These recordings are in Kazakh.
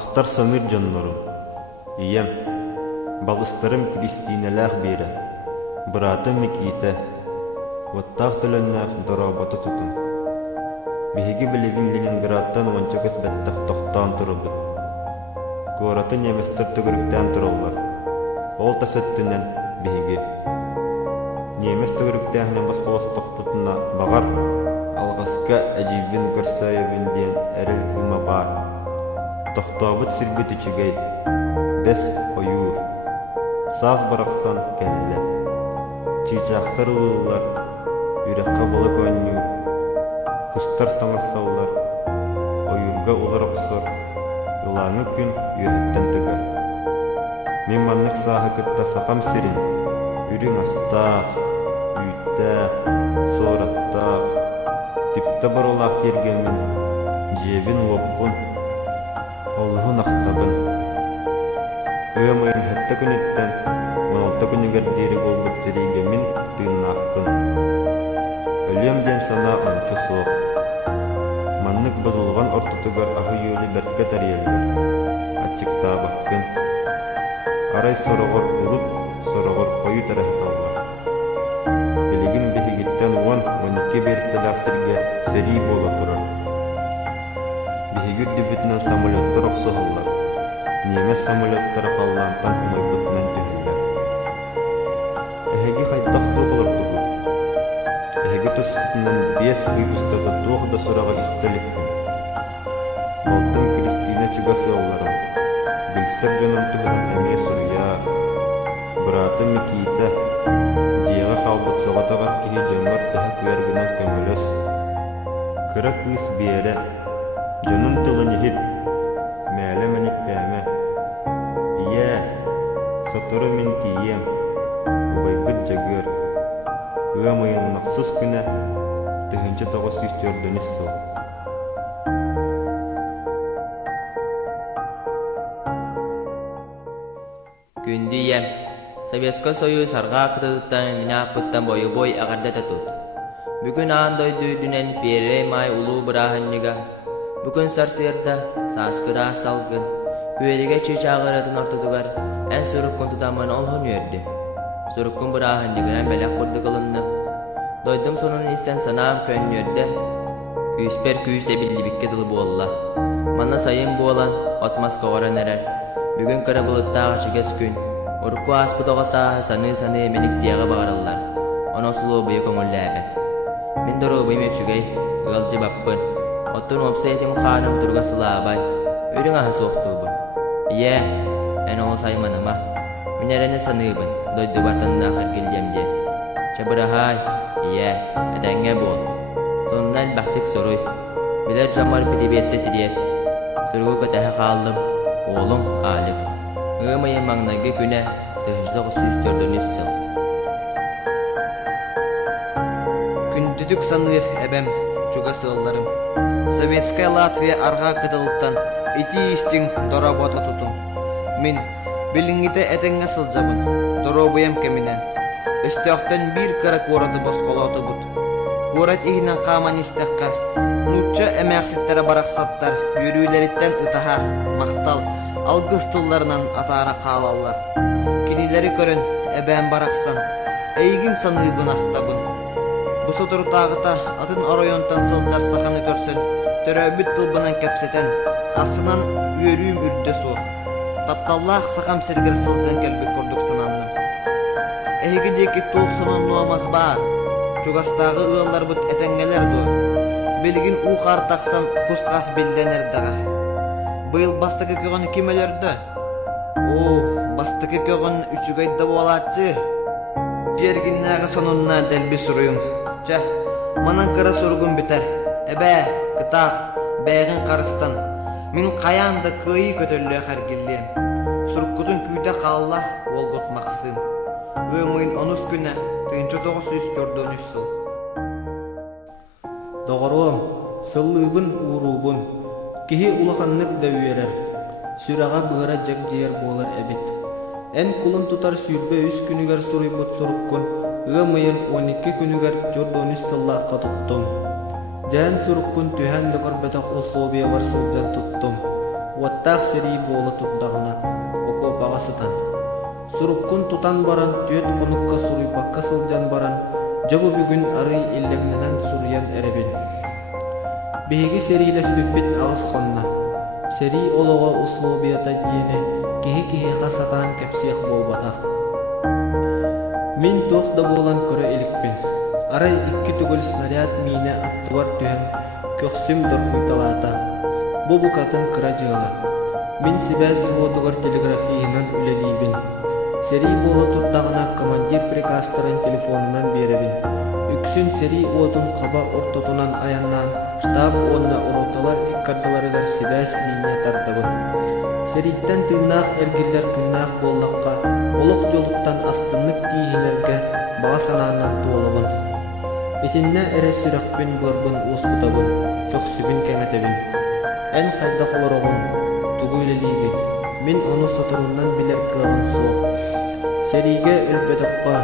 Ахтар саныр жоннору. Ием, балыстарым Кристиналах бері. Бұратым Микита. Оттақ төлөннәк дороботы тұтын. Беги білігін Ленинградтан ончакыз бәттіқ тоқтан тұрыбыд. Кораты неместер түгіріктен тұрылар. Ол тасөттінен беги. Немес түгіріктен басқалас тоқтытына бағар. Алғасқа әжибін көрсайыбынден әріл күма бар. Тоқтабыт сірбіті чүгей. Бес ойур. Саз барақсан кәлі. Чичақтар ұлылар. Үрекқа болы көню. Кустар саңырсаулар. Ойурға олар оқсор. Улаңы күн үйәттен түгі. Мен маннық сағы күтті сақам сирин. Үрің астақ, үйттәқ, сораттақ. Типті бар олақ кергенмін. Жебін оппын. Олығын ақтабын. Өйімайын хәтті күніттен. 16 күнігер дері болбыт зірейгемін тыын ақпын. Өлем ден сана ончы соқ. Маннық бұдылған ортытығар ағы үйелі бәртке тәрелдер. Ачықта баққын. Арай сорағыр ұлыт, сорағыр қойы тәрәхталар. Білігін бігіттен 10-12 берістелі ақсырге сәрі бола тұрар. Бігігір дүбітінен самолеттар оқсығылар. Немес самолеттары қаллантан ұмай бұтынан түйілер. Әхеге қайттақ тоғылар бұғыр. Әхеге тұсқытынан 5 ұйғыстады тоғыда сұраға істелікпін. Балтым Кристина чүгасы оларын. Білсір жонын түгінің әме сұрия. Бұратым Микита. Жиға қалбыт соғатағар кейі жонлар тәхі көргінен көміліс. Кыра күйіс бері. Жонын тұлын ехет. Мәлі мәнік бәмі. Ие, сатыры мен тием. Убайкыт жагыр. Өмайын ұнақсыз күні. Тығынчы тағы сүйістердіні сыл. Күнді ем. Советский Союз арға қытыдықтан мені апыттан бойы-бой ағарда татуд. Бүгін аңдой дүйдінен пере май ұлу бұрағынныға. Бүгін сарсырда саскыра салгын. Көйліге чөчағыратын ортыдығар ән сұрыққын тұтамын олғын өрді. Сұрыққын бұрағынныгынан бәлек құрды қылынны. Дойдым сонын істен санам көн өрді. Күйіспер күйісе білді бікке дылы болла. Мана сайын болан отмас қоғаран әрер. Бүгін кірі бұлыттағы чігес күн. Ұрыққу аспытоға сағы саны емеліктияға бағаралар. Оны сұлу бұйы көңілі әбет. Мен дұру бұйме чүгей, ғылжы баппын. Оттun opsaytim қаным тұрға сылабай. Өрің ағы соқты бұн. Ие, ән ол сайманыма. Мен әрәне саныбын, дойды бартанына қаргелдемде. Чабырағай, ие, әдәңе бол. Сонынан бақтық соруй. Білер жамар пидебетті тірет. Сұрғы көтәхі қалдым, олым алып. Ғымайын маңнағы күні тұхыжлық сүйістердің үссіл. Күндүдік саныр әбәм, чуға сылларым. Советская Латвия арга кытылыктан ити истин доработа тутум. Мен билиңите этеңге сылжабын. Доробуям кеминен. Өстөктөн бир кара корады босқолоты бут. Корат ихинен каман истекке. Нучча эмәкситтері барақсаттар. Юрүйлеріттен ытаха, мақтал, алгыстылларынан атара қалалар. Кинилери көрін әбән барақсан. Эйгин саныбын ақтабын. Бұсы тұртағыта атын оройонтан сылдар сақаны көрсін. Төрөбіт тылбынан кәпсетен, астынан үйерүйім үрді суық. Тапталлақ сақам сергір сылзен кәлбі көрдік сананным. Әйгі декі тоқ сонын нуамаз бар. Чугастағы ұғалар бұт әтәңгелер ду. Белгін ұқар тақсан құсқас белденер дағы. Бұл бастықы көғіні кем өлерді? Бастықы көғіні үшігайда болатшы. Жергіннағы сонынна дәлбі сұруың. Манан кыра сұрғын бітер. Әбә, кытақ, бәйгін қарыстан. Мен қаянда күйі көтерлі қаргелем. Сұрқытын күйді қалла ол ғытмақсын. Өңейін оныз күні түйінші 900 көрді 13 сыл. Доғыруым, сыллыбын ұруыбын. Кехи ұлақаннық дөуерер. Сүраға бұғыра жақ жер болар әбет. Ән құлын тұтар сүйірбе 3 күнігер сұрый бұт сұрыққын. Ғымайын 12 күнігер 4-13 сыллаққа тұттым. Жән сұрыққын түйәнді көрбетақ ұслобия бар сылжан тұттым. уаттаах сери буола турдагына око багасытан. Суруккун тутан баран түөт конукка суруйбакка сылжан баран жабы бүгүн арый иллегненен сурыян эребин. Беги серилеспиппит агыс хонна. Сери олого условията диене кихи хасатан кепсиях болбатах. Мин туохда болан көрө иликпин. Арай икки түгөл снаряд мине аттыбар түһэн көксүм доркуйталаата. Бу букатын кыра жыала. Мин сибэс зводугар телеграфиинан үлелибин. Сери боло турдагына командир приказтарын телефонунан беребин. Үксүн сери отун каба ортотунан аяннан штаб онна уроталар иккардаларыгар сибэс линия тардабын. Сериттен тыыннаах эргиллер кыннаах боллакка олох жолуттан астыннык тиихинерге баа санаанан туолабын. Итинне эре сүрөкпин буорбун уускутабын, көксүбүн кеңетебин. Эн кайда холорогун, тугуйлелигин. Мин ону сотурунан билер кыаган суох. Сериге өлбөтөкка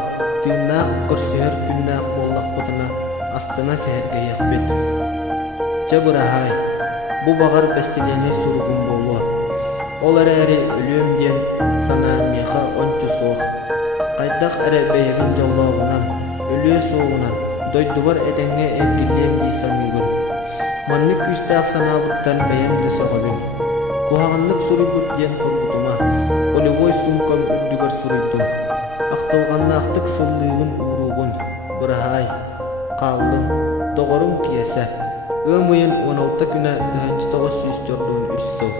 тыыннаах көрсөөр күннаах боллакпытына астына сехергейекбит. Жабырахай, бу багар бестилени суругун болуа. Ол эре өлүөм диэн санаа меха ончу суох. Кайдах эре бэйэгин жоллоогунан, өлүө соогунан, дойдубар этеңге эргиллиэм дийсамыгын. Маннык күстаах санаабыттан бэйэм дысоҕобин. Куһаҕаннык суруйбут диэн хорбутума, олевой сумкам үрдүгөр суруйдум. Ахтылганнаахтык сыллыыбын uuruugun, бырахай, хааллым, доҕорум киэсэ. Ыамыйын 16 күнэ 9 жордуун 3 сыл.